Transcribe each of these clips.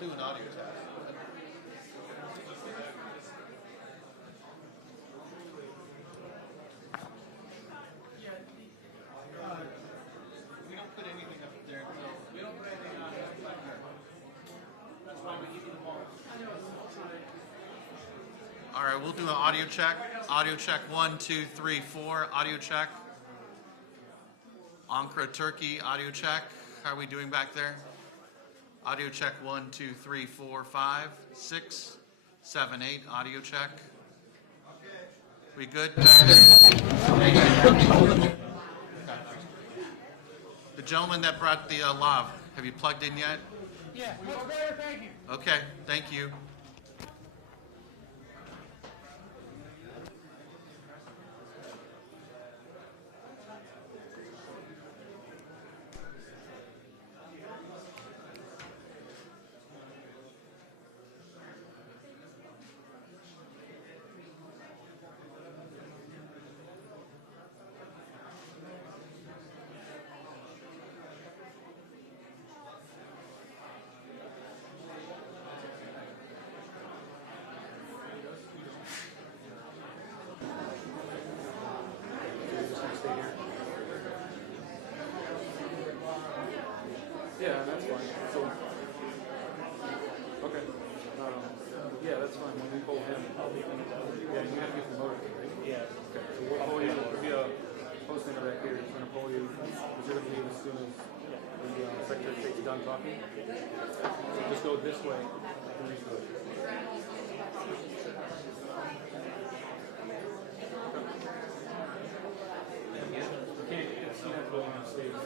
do an audio test. We don't put anything up there. We don't put anything on there. That's why we give you the ball. All right, we'll do an audio check. Audio check 1, 2, 3, 4. Audio check. Ankara, Turkey. Audio check. How are we doing back there? Audio check 1, 2, 3, 4, 5, 6, 7, 8. Audio check. We good back there? The gentleman that brought the lav, have you plugged in yet? Yeah, much better, thank you. Okay, thank you. Yeah, that's fine. So, okay. Yeah, that's fine. When we pull him, yeah, you have to get promoted, right? Yeah. Okay, so we'll pull you. There'll be a posting right here. It's going to pull you. You're going to leave as soon as the Secretary of State's done talking. So just go this way. Please go. Okay. It's not going on stage.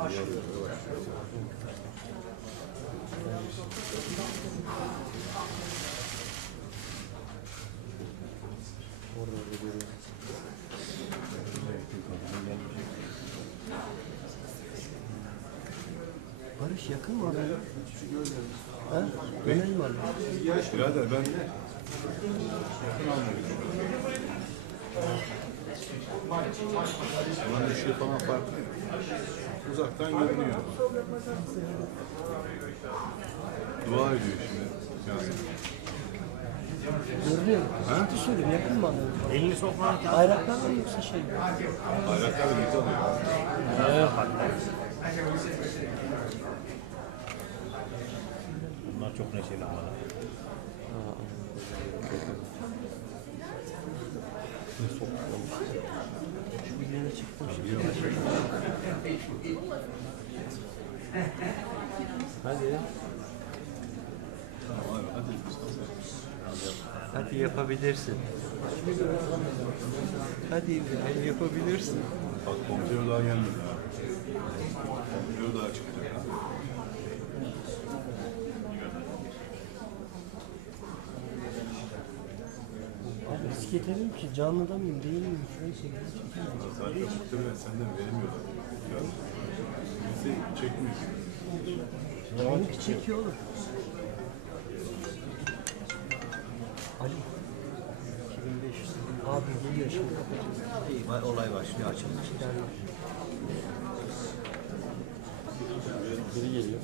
Barış yakın mı adamı? Ha? Önemli mi? Birader ben yakın almıyorum. Ama ışığı falan farklı değil. Uzaktan görünüyor. Dua ediyor şimdi. Görünüyor mu? Ciddi söylüyorum, yakın mı adamı? Elini sokmak. Bayraklar mı yoksa şey mi? Bayraklar da birlikte alıyor. Bunlar çok neşeli ama. Şu bir yere çıkmış. Hadi. Tamam abi hadi. Hadi yapabilirsin. Hadi İbrahim yapabilirsin. Bak Pompeo daha gelmedi. Pompeo daha çıkacak. Abi risk edelim ki canlıda mıyım değil miyim? Şurayı çekeyim. Zaten muhtemelen senden veremiyorlar. Ya, bizi çekmiyor. Benimki çekiyor oğlum. Ali. 2500. Abi geliyor şimdi kapatacağız. İyi, olay başlıyor, açılmış. Biri geliyor.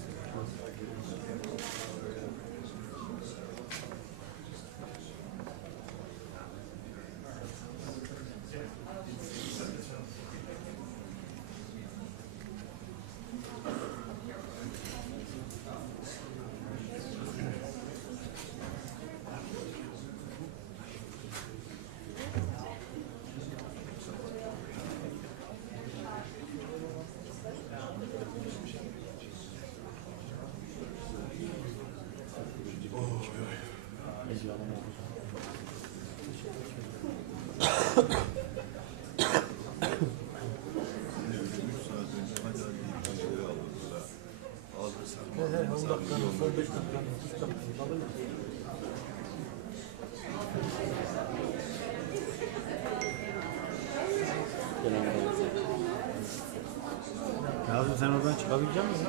Lazım sen oradan çıkabilecek misin?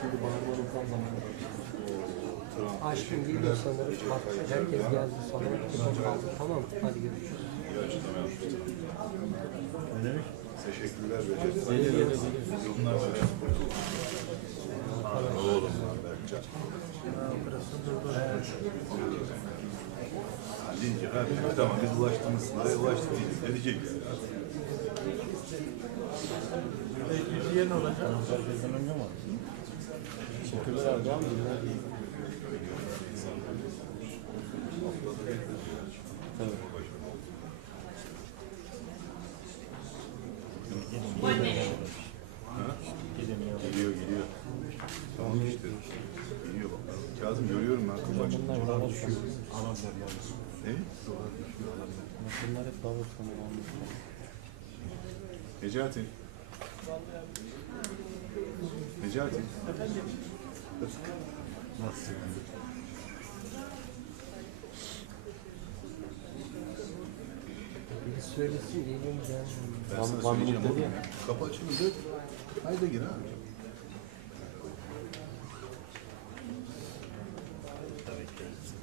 Şimdi bağırmanın tam zamanı. Aşkım geliyor sanırım. Bak herkes geldi sonra. Tamam hadi görüşürüz. Ne demek? Teşekkürler Recep. Bunlar da oğlum Berkcan. Deyince tamam biz ulaştığımız sınıra ulaştık ne diyecek yani. İkinciye ne olacak? Herkesten önce mi? Teşekkürler abi. Gidiyor. Tamam işte. Gidiyor bak. Kazım görüyorum ben. Bunlar yola düşüyor. Ne? Bunlar hep davul sanırım. Necati. Necati. Nasıl? Biri söylesin geliyorum gelmiyorum. Ben sana söyleyeceğim oğlum ya. Kapı açılınca hayda gir abi.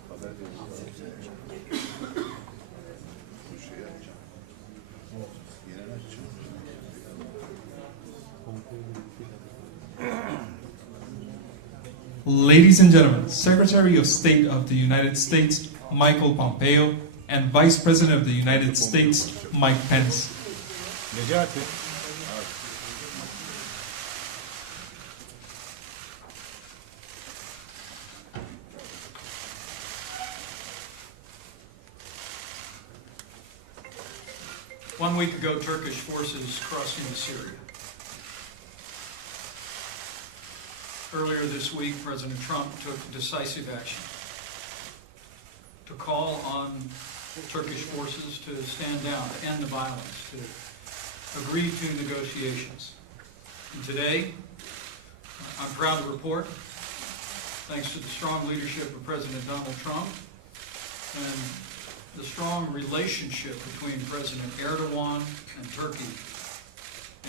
Haber veririz. Bu şeyi açacağım. Yine açacağım. Ladies and gentlemen, Secretary of State of the United States, Michael Pompeo, and Vice President of the United States, Mike Pence. Necati. One week ago, Turkish forces crossed into Syria. Earlier this week, President Trump took decisive action to call on Turkish forces to stand down, to end the violence, to agreed to negotiations. And today, I'm proud to report, thanks to the strong leadership of President Donald Trump and the strong relationship between President Erdogan and Turkey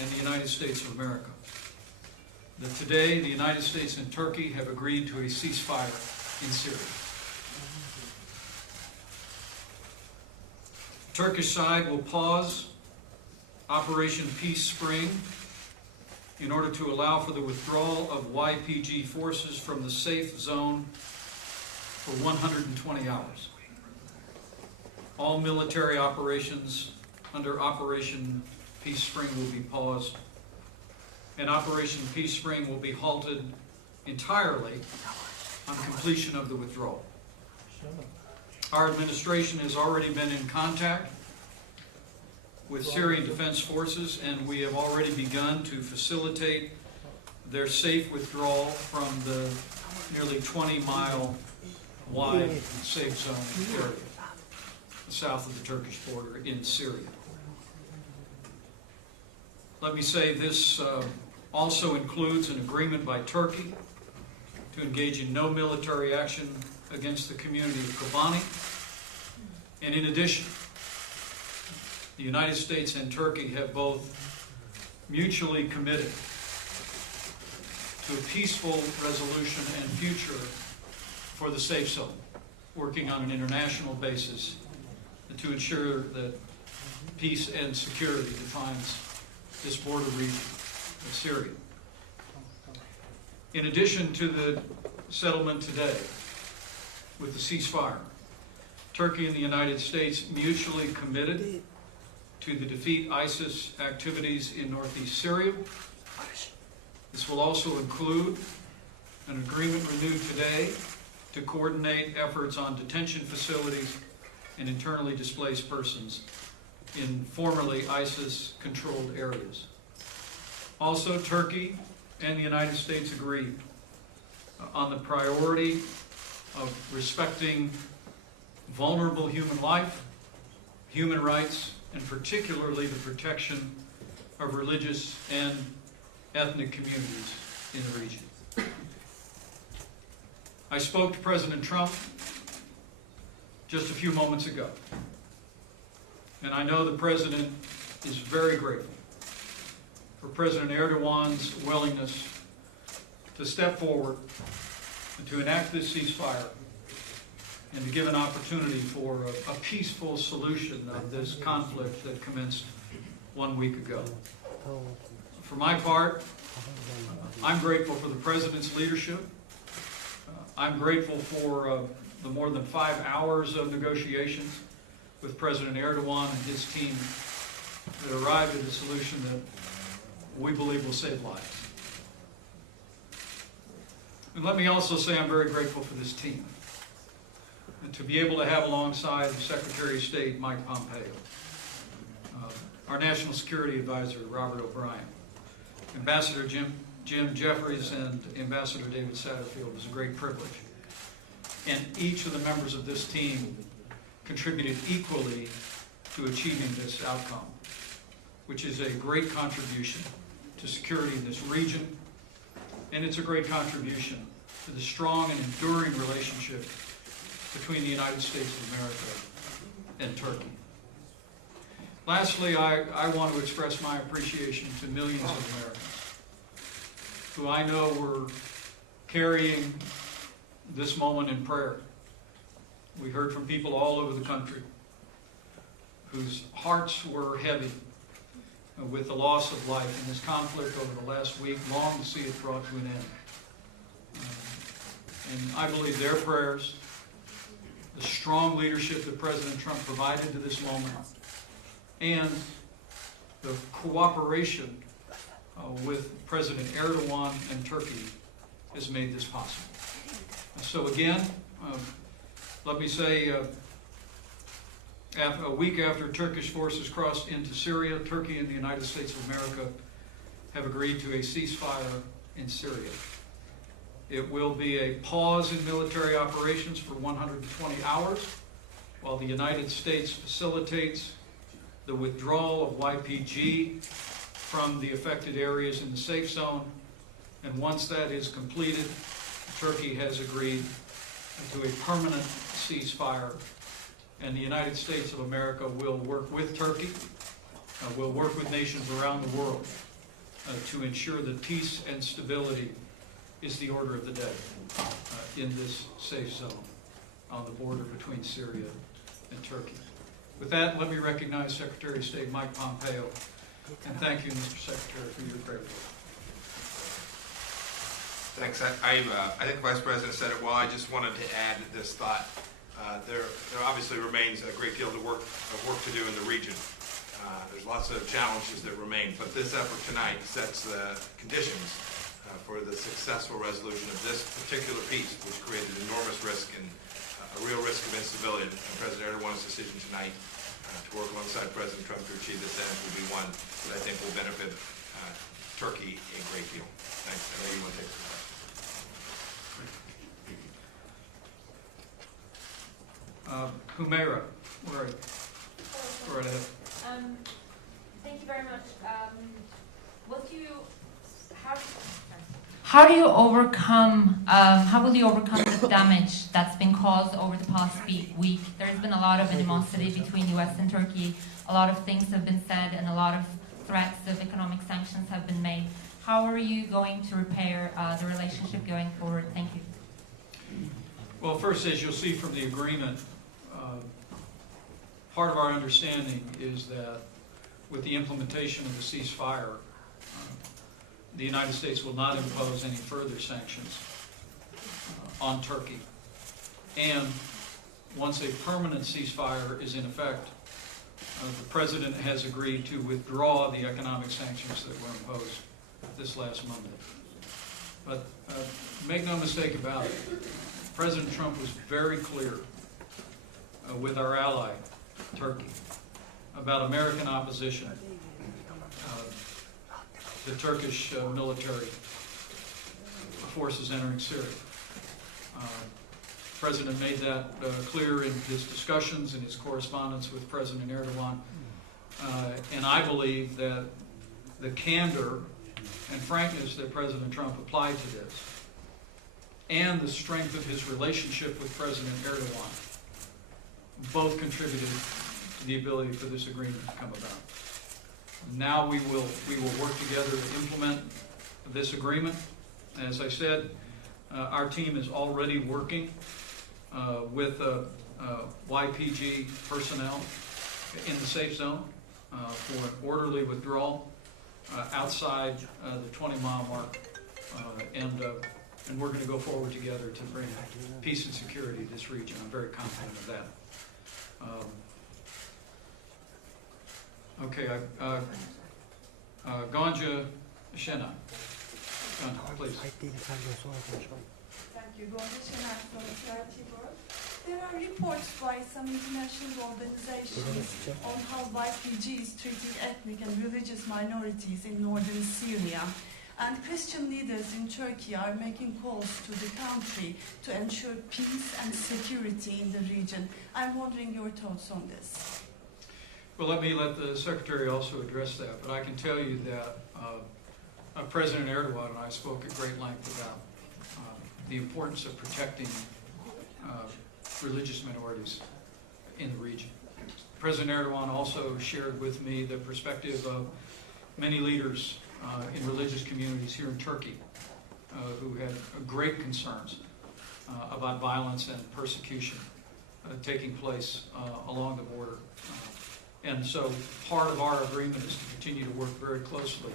and the United States of America, that today the United States and Turkey have agreed to a ceasefire in Syria. The Turkish side will pause Operation Peace Spring in order to allow for the withdrawal of YPG forces from the safe zone for 120 hours. All military operations under Operation Peace Spring will be paused, and Operation Peace Spring will be halted entirely on completion of the withdrawal. Our administration has already been in contact with Syrian Defense Forces, and we have already begun to facilitate their safe withdrawal from the nearly 20-mile wide safe zone area south of the Turkish border in Syria. Let me say this also includes an agreement by Turkey to engage in no military action against the community of Kobani. And in addition, the United States and Turkey have both mutually committed to a peaceful resolution and future for the safe zone, working on an international basis to ensure that peace and security defines this border region of Syria. In addition to the settlement today with the ceasefire, Turkey and the United States mutually committed to the defeat ISIS activities in northeast Syria. This will also include an agreement renewed today to coordinate efforts on detention facilities and internally displaced persons in formerly ISIS-controlled areas. Also, Turkey and the United States agreed on the priority of respecting vulnerable human life, human rights, and particularly the protection of religious and ethnic communities in the region. I spoke to President Trump just a few moments ago, and I know the President is very grateful for President Erdogan's willingness to step forward and to enact this ceasefire and to give an opportunity for a peaceful solution of this conflict that commenced 1 week ago. For my part, I'm grateful for the President's leadership. I'm grateful for the more than 5 hours of negotiations with President Erdogan and his team that arrived at a solution that we believe will save lives. And let me also say I'm very grateful for this team, and to be able to have alongside Secretary of State Mike Pompeo, our National Security Advisor Robert O'Brien, Ambassador Jim Jeffries, and Ambassador David Satterfield. Was a great privilege. And each of the members of this team contributed equally to achieving this outcome, which is a great contribution to security in this region, and it's a great contribution to the strong and enduring relationship between the United States of America and Turkey. Lastly, I want to express my appreciation to millions of Americans who I know were carrying this moment in prayer. We heard from people all over the country whose hearts were heavy with the loss of life in this conflict over the last week, long to see it brought to an end. And I believe their prayers, the strong leadership that President Trump provided to this moment, and the cooperation with President Erdogan and Turkey has made this possible. So again, let me say, a week after Turkish forces crossed into Syria, Turkey and the United States of America have agreed to a ceasefire in Syria. It will be a pause in military operations for 120 hours while the United States facilitates the withdrawal of YPG from the affected areas in the safe zone, and once that is completed, Turkey has agreed to a permanent ceasefire, and the United States of America will work with Turkey, will work with nations around the world to ensure that peace and stability is the order of the day in this safe zone on the border between Syria and Turkey. With that, let me recognize Secretary of State Mike Pompeo, and thank you, Mr. Secretary, for your great work. Thanks. I think the Vice President said it well. I just wanted to add this thought. There obviously remains a great deal of work to do in the region. There's lots of challenges that remain, but this effort tonight sets the conditions for the successful resolution of this particular piece, which created enormous risk and a real risk of instability. And President Erdogan's decision tonight to work alongside President Trump to achieve this end will be one that I think will benefit Turkey a great deal. Thanks. I know you want to take some questions. Humaira, where are you? Go right ahead. Thank you very much. How will you overcome the damage that's been caused over the past week? There's been a lot of animosity between US and Turkey. A lot of things have been said and a lot of threats of economic sanctions have been made. How are you going to repair the relationship going forward? Thank you. Well, first, as you'll see from the agreement, part of our understanding is that with the implementation of the ceasefire, the United States will not impose any further sanctions on Turkey. And once a permanent ceasefire is in effect, the President has agreed to withdraw the economic sanctions that were imposed this last Monday. But make no mistake about it, President Trump was very clear with our ally, Turkey, about American opposition to Turkish military forces entering Syria. The President made that clear in his discussions and his correspondence with President Erdogan. And I believe that the candor and frankness that President Trump applied to this and the strength of his relationship with President Erdogan both contributed to the ability for this agreement to come about. Now we will work together to implement this agreement. As I said, our team is already working with YPG personnel in the safe zone for an orderly withdrawal outside the 20-mile mark, and we're going to go forward together to bring peace and security to this region. I'm very confident of that. Okay, Gonca Şenay. Gonca, please. Thank you. Gonca Şenay from Charity World. There are reports by some international organizations on how YPG is treating ethnic and religious minorities in northern Syria. And Christian leaders in Turkey are making calls to the country to ensure peace and security in the region. I'm wondering your thoughts on this. Well, let the Secretary also address that, but I can tell you that President Erdogan and I spoke at great length about the importance of protecting religious minorities in the region. President Erdogan also shared with me the perspective of many leaders in religious communities here in Turkey who had great concerns about violence and persecution taking place along the border. And so part of our agreement is to continue to work very closely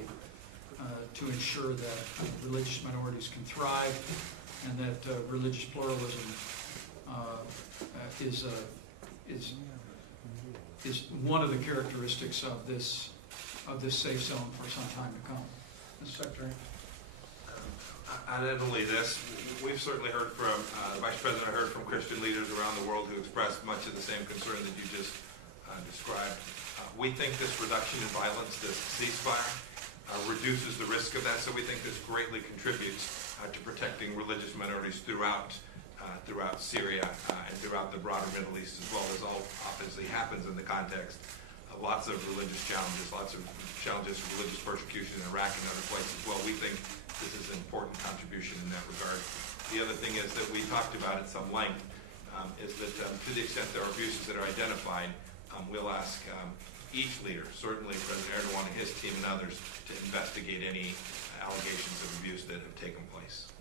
to ensure that religious minorities can thrive and that religious pluralism is one of the characteristics of this safe zone for some time to come. Mr. Secretary? Not only this, we've certainly heard from, the Vice President heard from Christian leaders around the world who expressed much of the same concern that you just described. We think this reduction in violence, this ceasefire, reduces the risk of that, so we think this greatly contributes to protecting religious minorities throughout Syria and throughout the broader Middle East, as well as all obviously happens in the context of lots of religious challenges, lots of challenges of religious persecution in Iraq and other places as well. We think this is an important contribution in that regard. The other thing is that we talked about at some length is that to the extent there are abuses that are identified, we'll ask each leader, certainly President Erdogan and his team and others, to investigate any allegations of abuse that have taken place.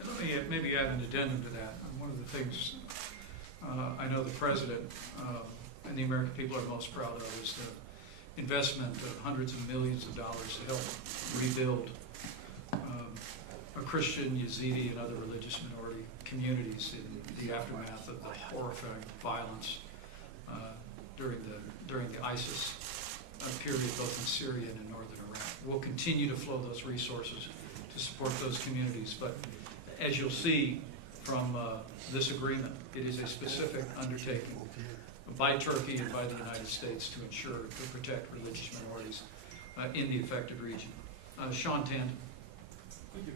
And let me maybe add an addendum to that. One of the things I know the President and the American people are most proud of is the investment of hundreds of millions of dollars to help rebuild a Christian, Yazidi, and other religious minority communities in the aftermath of the horrifying violence during the ISIS period, both in Syria and in northern Iraq. We'll continue to flow those resources to support those communities, but as you'll see from this agreement, it is a specific undertaking by Turkey and by the United States to ensure to protect religious minorities in the affected region. Sean Tandon. Thank you.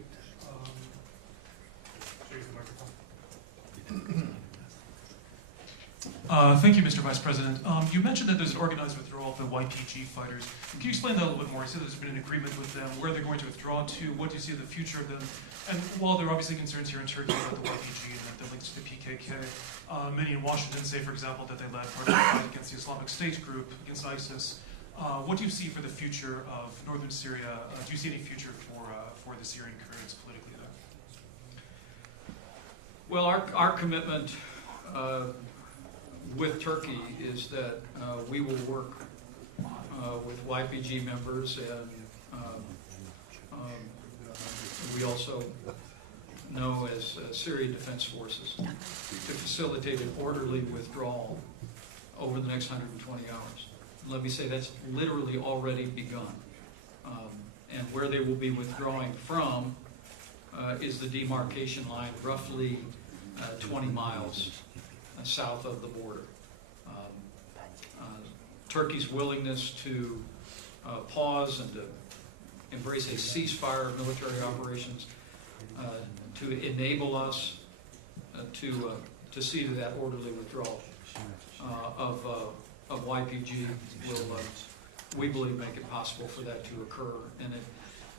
Thank you, Mr. Vice President. You mentioned that there's an organized withdrawal of the YPG fighters. Can you explain that a little bit more? You said there's been an agreement with them, where they're going to withdraw to, what do you see the future of them? And while there are obviously concerns here in Turkey about the YPG and the links to the PKK, many in Washington say, for example, that they led part of the fight against the Islamic State group, against ISIS. What do you see for the future of northern Syria? Do you see any future for the Syrian Kurds politically there? Well, our commitment with Turkey is that we will work with YPG members, and we also know as Syrian Defense Forces to facilitate an orderly withdrawal over the next 120 hours. Let me say that's literally already begun. And where they will be withdrawing from is the demarcation line, roughly 20 miles south of the border. Turkey's willingness to pause and to embrace a ceasefire of military operations to enable us to see to that orderly withdrawal of YPG will, we believe, make it possible for that to occur. And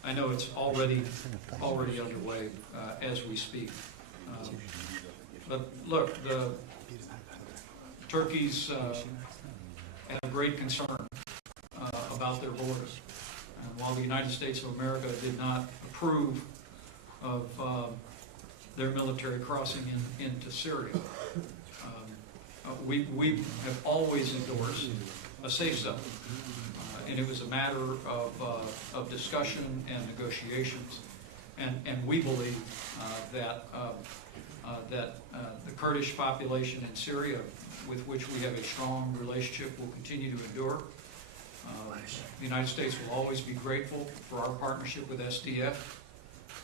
I know it's already underway as we speak. But look, Turkey's have great concern about their borders. And while the United States of America did not approve of their military crossing into Syria, we have always endorsed a safe zone. And it was a matter of discussion and negotiations. And we believe that the Kurdish population in Syria, with which we have a strong relationship, will continue to endure. The United States will always be grateful for our partnership with SDF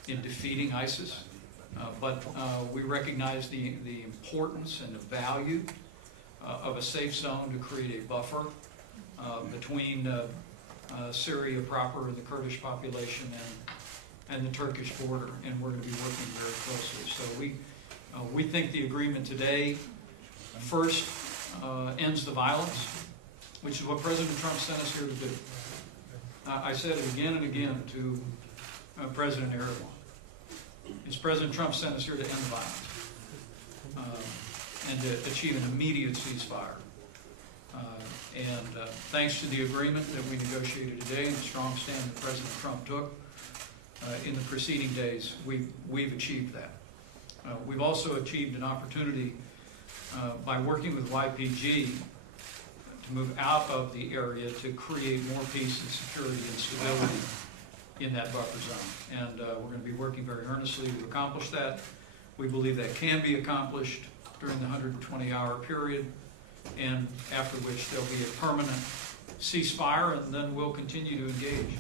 in defeating ISIS, but we recognize the importance and the value of a safe zone to create a buffer between Syria proper and the Kurdish population and the Turkish border, and we're going to be working very closely. So we think the agreement today first ends the violence, which is what President Trump sent us here to do. I said it again and again to President Erdogan. It's President Trump sent us here to end the violence and to achieve an immediate ceasefire. And thanks to the agreement that we negotiated today and the strong stand that President Trump took in the preceding days, we've achieved that. We've also achieved an opportunity by working with YPG to move out of the area to create more peace and security and stability in that buffer zone. And we're going to be working very earnestly to accomplish that. We believe that can be accomplished during the 120-hour period, and after which there'll be a permanent ceasefire, and then we'll continue to engage.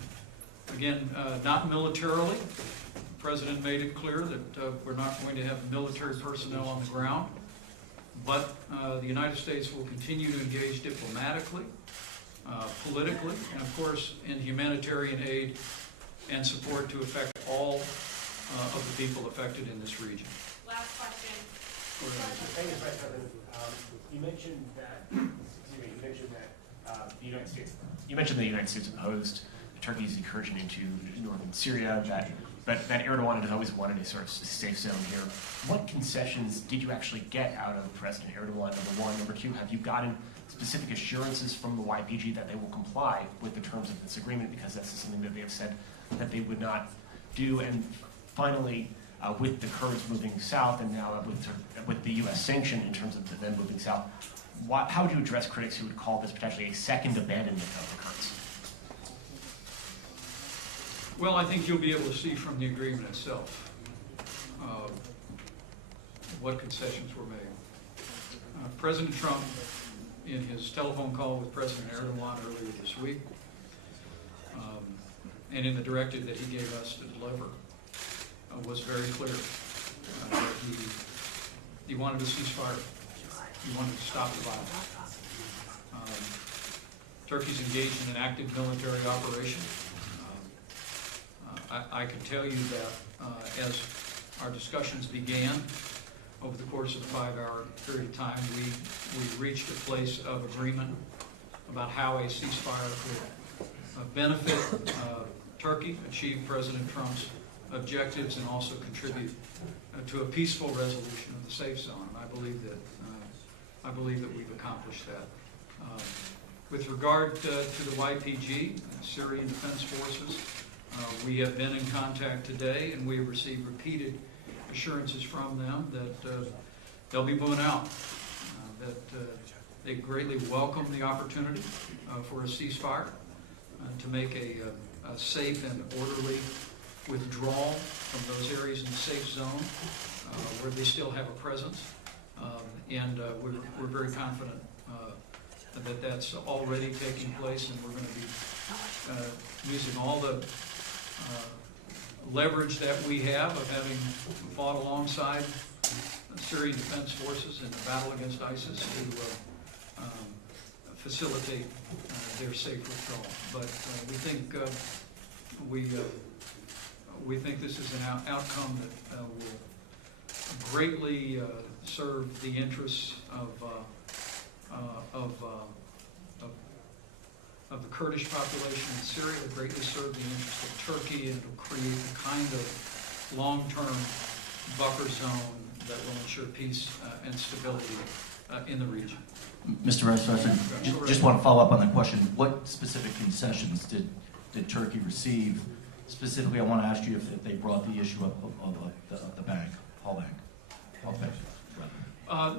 Again, not militarily. The President made it clear that we're not going to have military personnel on the ground, but the United States will continue to engage diplomatically, politically, and of course in humanitarian aid and support to affect all of the people affected in this region. Last question. Thank you, Vice President. You mentioned that the You mentioned that the United States. You mentioned the United States opposed Turkey's incursion into northern Syria. But Erdogan has always wanted a sort of safe zone here. What concessions did you actually get out of President Erdogan? Number one. Number two, have you gotten specific assurances from the YPG that they will comply with the terms of this agreement, because that's something that they have said that they would not do? And finally, with the Kurds moving south, and now with the U.S. sanction in terms of them moving south, how would you address critics who would call this potentially a second abandonment of the Kurds? Well, I think you'll be able to see from the agreement itself what concessions were made. President Trump, in his telephone call with President Erdogan earlier this week, and in the directive that he gave us to deliver, was very clear that he wanted a ceasefire. He wanted to stop the violence. Turkey's engaged in an active military operation. I can tell you that as our discussions began over the course of a 5-hour period of time, we reached a place of agreement about how a ceasefire could benefit Turkey, achieve President Trump's objectives, and also contribute to a peaceful resolution of the safe zone. And I believe that we've accomplished that. With regard to the YPG, Syrian Defense Forces, we have been in contact today, and we have received repeated assurances from them that they'll be moving out, that they greatly welcome the opportunity for a ceasefire, to make a safe and orderly withdrawal from those areas in the safe zone where they still have a presence. And we're very confident that that's already taking place, and we're going to be using all the leverage that we have of having fought alongside Syrian Defense Forces in the battle against ISIS to facilitate their safe withdrawal. But we think this is an outcome that will greatly serve the interests of the Kurdish population in Syria, will greatly serve the interests of Turkey, and will create the kind of long-term buffer zone that will ensure peace and stability in the region. Mr. Vice President, just want to follow up on that question. What specific concessions did Turkey receive? Specifically, I want to ask you if they brought the issue up of the bank, Hall Bank.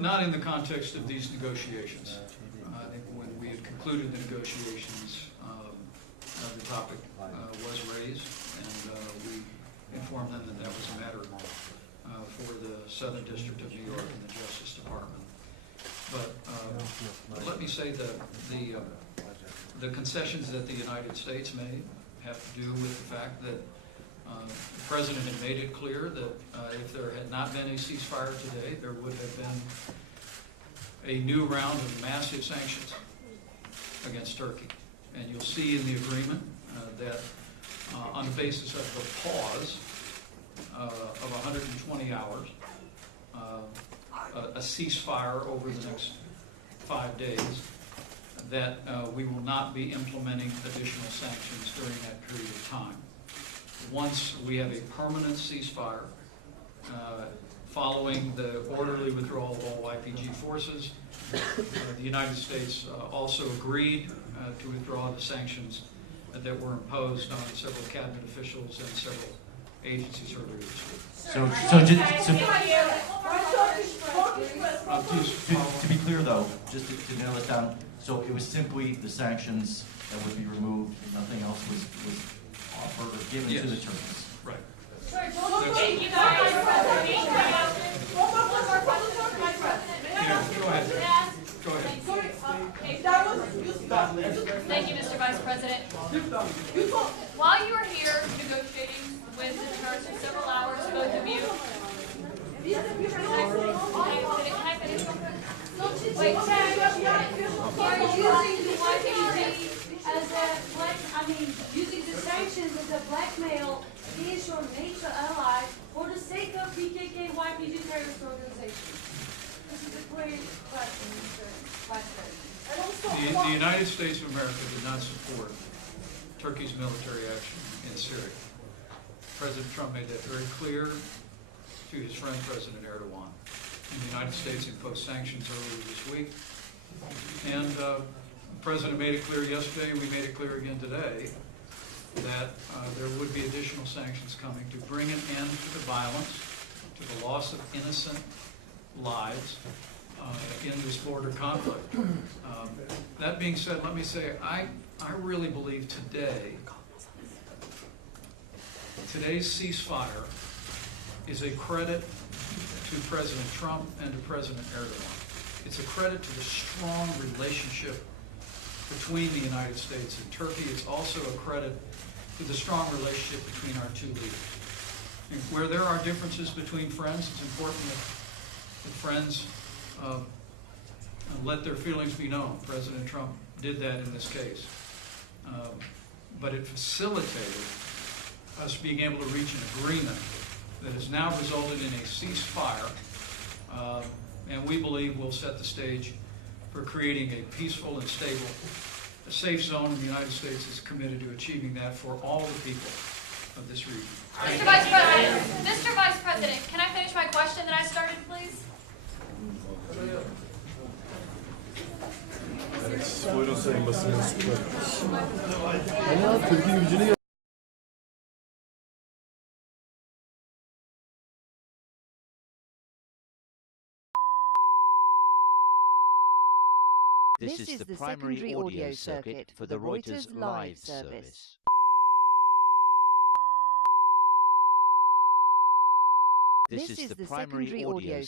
Not in the context of these negotiations. I think when we had concluded the negotiations, the topic was raised, and we informed them that was a matter for the Southern District of New York and the Justice Department. But let me say that the concessions that the United States made have to do with the fact that the President had made it clear that if there had not been a ceasefire today, there would have been a new round of massive sanctions against Turkey. And you'll see in the agreement that on the basis of the pause of 120 hours, a ceasefire over the next 5 days, that we will not be implementing additional sanctions during that period of time. Once we have a permanent ceasefire, following the orderly withdrawal of all YPG forces, the United States also agreed to withdraw the sanctions that were imposed on several cabinet officials and several agencies earlier this week. To be clear, though, just to nail it down, so it was simply the sanctions that would be removed, nothing else was offered or given to the Turks. Right. Thank you, guys. Go ahead. Go ahead. Thank you, Mr. Vice President. While you were here negotiating with the Turks for several hours, both of you, wait, are using the YPG as using the sanctions as a blackmail against your NATO ally for the sake of PKK YPG terrorist organizations? This is a great question, Mr. Vice President. And also, The United States of America did not support Turkey's military action in Syria. President Trump made that very clear to his friend President Erdogan. And the United States imposed sanctions earlier this week. And the President made it clear yesterday, we made it clear again today, that there would be additional sanctions coming to bring an end to the violence, to the loss of innocent lives in this border conflict. That being said, let me say, I really believe today's ceasefire is a credit to President Trump and to President Erdogan. It's a credit to the strong relationship between the United States and Turkey. It's also a credit to the strong relationship between our two leaders. And where there are differences between friends, it's important that friends let their feelings be known. President Trump did that in this case. But it facilitated us being able to reach an agreement that has now resulted in a ceasefire, and we believe will set the stage for creating a peaceful and stable, a safe zone, and the United States is committed to achieving that for all the people of this region. Mr. Vice President, can I finish my question that I started, please? Buyurun sayın basın mensupları. Türkiye gücünü This is the primary audio circuit for the Reuters live service. This is the primary audio